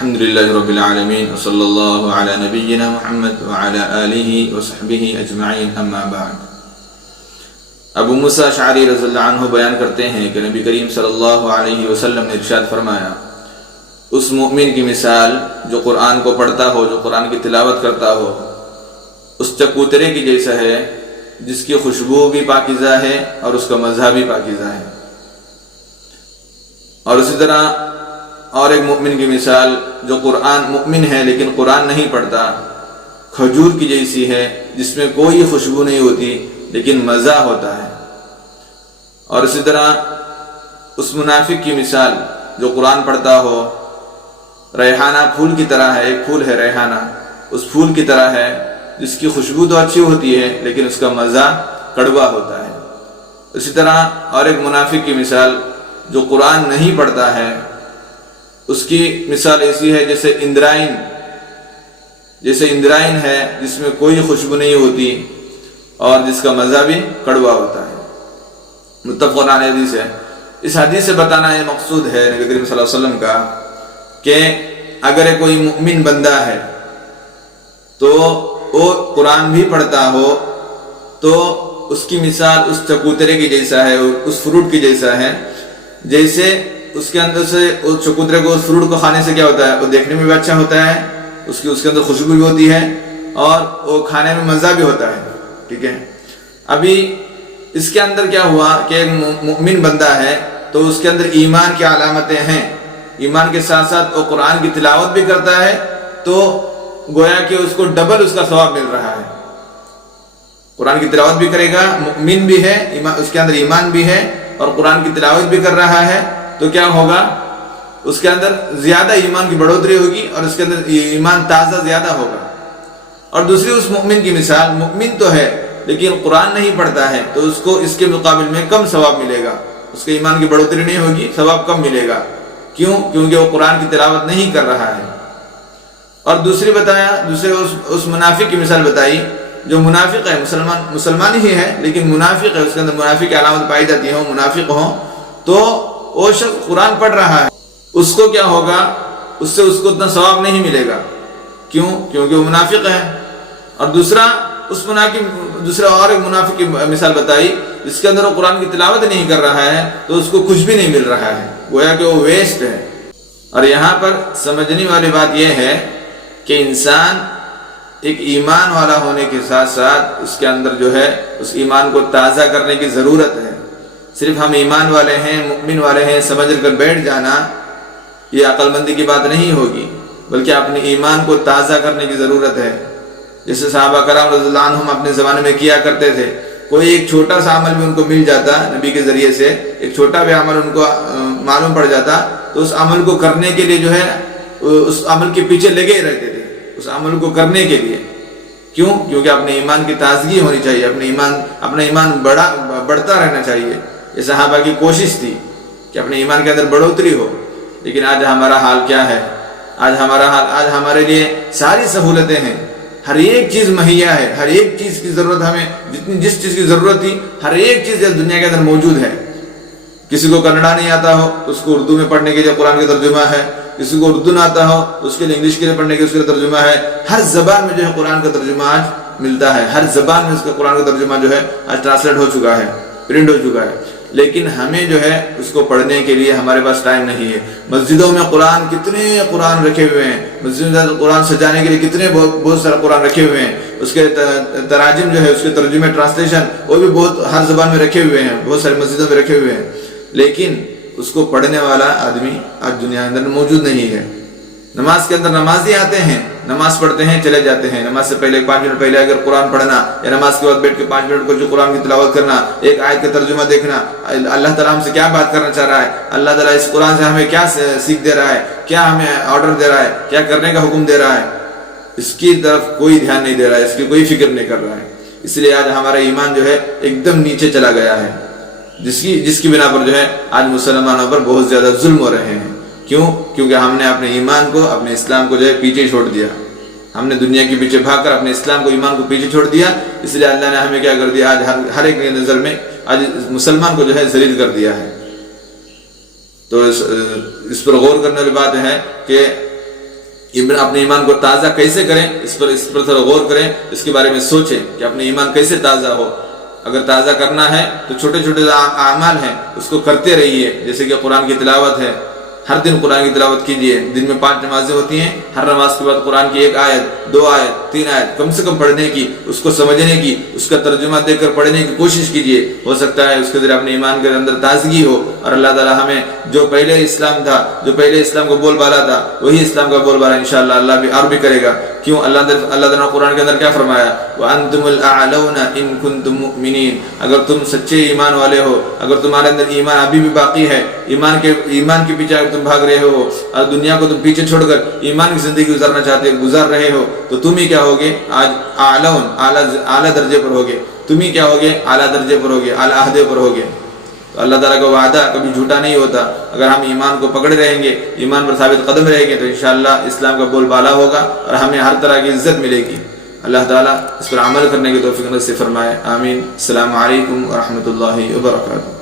الحمدللہ رب العالمین وصلی اللہ علی نبینا محمد وعلی آلہ وصحبہ اجمعین اما بعد۔ ابو موسیٰ اشعری رضی اللہ عنہ بیان کرتے ہیں کہ نبی کریم صلی اللہ علیہ وسلم نے ارشاد فرمایا، اس مومن کی مثال جو قرآن کو پڑھتا ہو، جو قرآن کی تلاوت کرتا ہو، اس چکوترے کی جیسا ہے جس کی خوشبو بھی پاکیزہ ہے اور اس کا مزہ بھی پاکیزہ ہے۔ اور اسی طرح اور ایک مومن کی مثال جو مومن ہے لیکن قرآن نہیں پڑھتا، کھجور کی جیسی ہے جس میں کوئی خوشبو نہیں ہوتی لیکن مزہ ہوتا ہے۔ اور اسی طرح اس منافق کی مثال جو قرآن پڑھتا ہو، ریحانہ پھول کی طرح ہے، ایک پھول ہے ریحانہ، اس پھول کی طرح ہے جس کی خوشبو تو اچھی ہوتی ہے لیکن اس کا مزہ کڑوا ہوتا ہے۔ اسی طرح اور ایک منافق کی مثال جو قرآن نہیں پڑھتا ہے، اس کی مثال ایسی ہے جیسے اندرائن ہے جس میں کوئی خوشبو نہیں ہوتی اور جس کا مزہ بھی کڑوا ہوتا ہے۔ متفق علیہ حدیث ہے۔ اس حدیث سے بتانا یہ مقصود ہے نبی کریم صلی اللہ علیہ وسلم کا کہ اگر کوئی مؤمن بندہ ہے تو وہ قرآن بھی پڑھتا ہو تو اس کی مثال اس چکوترے کی جیسا ہے، اس فروٹ کی جیسا ہے، جیسے اس کے اندر سے اس چکوترے کو، اس فروٹ کو کھانے سے کیا ہوتا ہے، وہ دیکھنے میں بھی اچھا ہوتا ہے، اس کے اندر خوشبو بھی ہوتی ہے اور وہ کھانے میں مزہ بھی ہوتا ہے، ٹھیک ہے۔ ابھی اس کے اندر کیا ہوا کہ ایک مومن بندہ ہے تو اس کے اندر ایمان کی علامتیں ہیں، ایمان کے ساتھ ساتھ وہ قرآن کی تلاوت بھی کرتا ہے تو گویا کہ اس کو ڈبل اس کا ثواب مل رہا ہے۔ قرآن کی تلاوت بھی کرے گا، مومن بھی ہے، اس کے اندر ایمان بھی ہے اور قرآن کی تلاوت بھی کر رہا ہے تو کیا ہوگا، اس کے اندر زیادہ ایمان کی بڑھوتری ہوگی اور اس کے اندر ایمان تازہ زیادہ ہوگا۔ اور دوسری اس مومن کی مثال، مومن تو ہے لیکن قرآن نہیں پڑھتا ہے تو اس کو اس کے مقابل میں کم ثواب ملے گا، اس کے ایمان کی بڑھوتری نہیں ہوگی، ثواب کم ملے گا۔ کیوں؟ کیونکہ وہ قرآن کی تلاوت نہیں کر رہا ہے۔ اور دوسرے اس منافق کی مثال بتائی جو منافق ہے، مسلمان ہی ہے لیکن منافق ہے، اس کے اندر منافق کی علامت پائی جاتی ہے، وہ منافق ہوں تو وہ شخص قرآن پڑھ رہا ہے، اس کو کیا ہوگا، اس سے اس کو اتنا ثواب نہیں ملے گا۔ کیوں؟ کیونکہ وہ منافق ہے۔ اور دوسرا اور ایک منافق کی مثال بتائی جس کے اندر وہ قرآن کی تلاوت نہیں کر رہا ہے تو اس کو کچھ بھی نہیں مل رہا ہے، گویا کہ وہ ویسٹ ہے۔ اور یہاں پر سمجھنے والی بات یہ ہے کہ انسان ایک ایمان والا ہونے کے ساتھ ساتھ اس کے اندر جو ہے اس ایمان کو تازہ کرنے کی ضرورت ہے۔ صرف ہم ایمان والے ہیں، مؤمن والے ہیں سمجھ کر بیٹھ جانا یہ عقل مندی کی بات نہیں ہوگی، بلکہ اپنے ایمان کو تازہ کرنے کی ضرورت ہے۔ جیسے صحابہ کرام رضی اللہ عنہم اپنے زمانے میں کیا کرتے تھے، کوئی ایک چھوٹا سا عمل بھی ان کو مل جاتا نبی کے ذریعے سے، ایک چھوٹا بھی عمل ان کو معلوم پڑ جاتا تو اس عمل کو کرنے کے لیے جو ہے اس عمل کے پیچھے لگے ہی رہتے تھے، اس عمل کو کرنے کے لیے۔ کیوں؟ کیونکہ اپنے ایمان کی تازگی ہونی چاہیے، اپنا ایمان بڑھتا رہنا چاہیے۔ یہ صحابہ کی کوشش تھی کہ اپنے ایمان کے اندر بڑھوتری ہو۔ لیکن آج ہمارا حال کیا ہے؟ آج ہمارے لیے ساری سہولتیں ہیں، ہر ایک چیز مہیا ہے، ہر ایک چیز کی ضرورت ہمیں جس چیز کی ضرورت تھی ہر ایک چیز دنیا کے اندر موجود ہے۔ کسی کو کنڑا نہیں آتا ہو اس کو اردو میں پڑھنے کے لیے قرآن کا ترجمہ ہے، کسی کو اردو نہ آتا ہو اس کے لیے انگلش کے لیے پڑھنے کے اس کا ترجمہ ہے۔ ہر زبان میں جو ہے قرآن کا ترجمہ آج ملتا ہے، ہر زبان میں اس کا قرآن کا ترجمہ جو ہے آج ٹرانسلیٹ ہو چکا ہے، پرنٹ ہو چکا ہے۔ لیکن ہمیں جو ہے اس کو پڑھنے کے لیے ہمارے پاس ٹائم نہیں ہے۔ مسجدوں میں کتنے قرآن رکھے ہوئے ہیں، مسجدوں میں قرآن سجانے کے لیے کتنے بہت سارے قرآن رکھے ہوئے ہیں، اس کے تراجم جو ہے اس کے ترجمے ٹرانسلیشن وہ بھی بہت ہر زبان میں رکھے ہوئے ہیں، بہت سارے مسجدوں میں رکھے ہوئے ہیں، لیکن اس کو پڑھنے والا آدمی آج دنیا کے اندر موجود نہیں ہے۔ نماز کے اندر نمازی آتے ہیں، نماز پڑھتے ہیں چلے جاتے ہیں، نماز سے پہلے 5 منٹ پہلے اگر قرآن پڑھنا یا نماز کے بعد بیٹھ کے 5 منٹ کو جو قرآن کی تلاوت کرنا، ایک آیت کا ترجمہ دیکھنا، اللہ تعالیٰ ہم سے کیا بات کرنا چاہ رہا ہے، اللہ تعالیٰ اس قرآن سے ہمیں کیا سیکھ دے رہا ہے، کیا ہمیں آرڈر دے رہا ہے، کیا کرنے کا حکم دے رہا ہے، اس کی طرف کوئی دھیان نہیں دے رہا ہے، اس کی کوئی فکر نہیں کر رہا ہے۔ اس لیے آج ہمارا ایمان جو ہے ایک دم نیچے چلا گیا ہے، جس کی بنا پر جو ہے آج مسلمانوں پر بہت زیادہ ظلم ہو رہے ہیں۔ کیوں؟ کیونکہ ہم نے اپنے ایمان کو، اپنے اسلام کو جو ہے پیچھے چھوڑ دیا، ہم نے دنیا کے پیچھے بھاگ کر اپنے اسلام کو، ایمان کو پیچھے چھوڑ دیا۔ اس لیے اللہ نے ہمیں کیا کر دیا، آج ہر ایک کی نظر میں آج مسلمان کو جو ہے ذلیل کر دیا ہے۔ تو اس پر غور کرنے والی بات ہے کہ اپنے ایمان کو تازہ کیسے کریں، اس پر تھوڑا غور کریں، اس کے بارے میں سوچیں کہ اپنے ایمان کیسے تازہ ہو۔ اگر تازہ کرنا ہے تو چھوٹے چھوٹے اعمال ہیں اس کو کرتے رہیے، جیسے کہ قرآن کی تلاوت ہے، ہر دن قرآن کی تلاوت کیجئے۔ دن میں 5 نمازیں ہوتی ہیں، ہر نماز کے بعد قرآن کی 1 آیت 2 آیت 3 آیت کم سے کم پڑھنے کی، اس کو سمجھنے کی، اس کا ترجمہ دیکھ کر پڑھنے کی کوشش کیجئے۔ ہو سکتا ہے اس کے ذریعے اپنے ایمان کے اندر تازگی ہو، اور اللہ تعالی ہمیں جو پہلے اسلام تھا، جو پہلے اسلام کو بول بالا تھا، وہی اسلام کا بول بالا انشاءاللہ اللہ بھی اور بھی کرے گا۔ کیوں؟ اللہ تعالیٰ نے قرآن کے اندر کیا فرمایا؟ وَأَنْتُمُ الْأَعْلَوْنَ إِن كُنْتُم مُؤْمِنِينَ، اگر تم سچے ایمان والے ہو، اگر تمہارے اندر ایمان ابھی بھی باقی ہے، ایمان کے پیچھے اگر تم بھاگ رہے ہو اور دنیا کو تم پیچھے چھوڑ کر ایمان کی زندگی گزارنا چاہتے گزار رہے ہو، تو تم ہی کیا ہوگے؟ آج اعلیٰ درجے پر ہوگے، تم ہی کیا ہوگے؟ اعلیٰ درجے پر ہوگے، اعلیٰ عہدے پر ہوگے۔ تو اللہ تعالیٰ کا وعدہ کبھی جھوٹا نہیں ہوتا۔ اگر ہم ایمان کو پکڑے رہیں گے، ایمان پر ثابت قدم رہیں گے، تو انشاءاللہ اسلام کا بول بالا ہوگا اور ہمیں ہر طرح کی عزت ملے گی۔ اللہ تعالیٰ اس پر عمل کرنے کی توفیق نصیب فرمائے، آمین۔ السلام علیکم ورحمۃ اللہ وبرکاتہ۔